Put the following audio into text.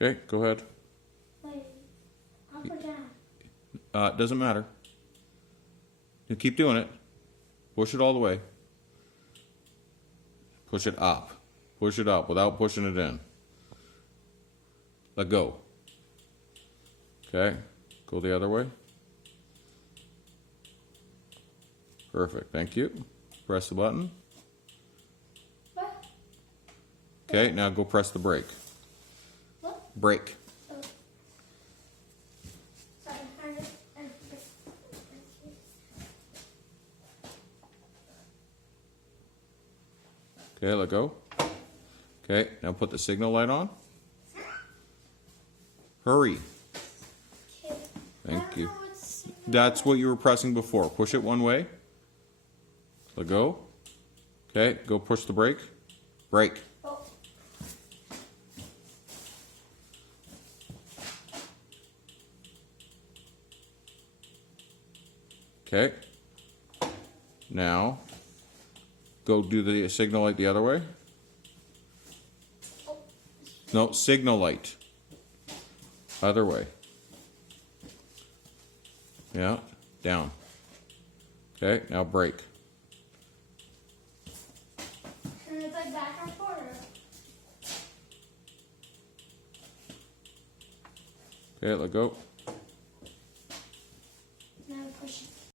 Okay, go ahead. Wait, up or down? It doesn't matter. You keep doing it. Push it all the way. Push it up. Push it up without pushing it in. Let go. Okay, go the other way. Perfect, thank you. Press the button. What? Okay, now go press the brake. What? Brake. Oh. Sorry, Okay, let go. Okay, now put the signal light on. Hurry. Okay. Thank you. That's what you were pressing before. Push it one way. Let go. Okay, go push the brake. Brake. Oh. Okay. Now, go do the signal light the other way. No, signal light. Other way. Yeah, down. Okay, now brake. And it's like back and forth. Okay, let go.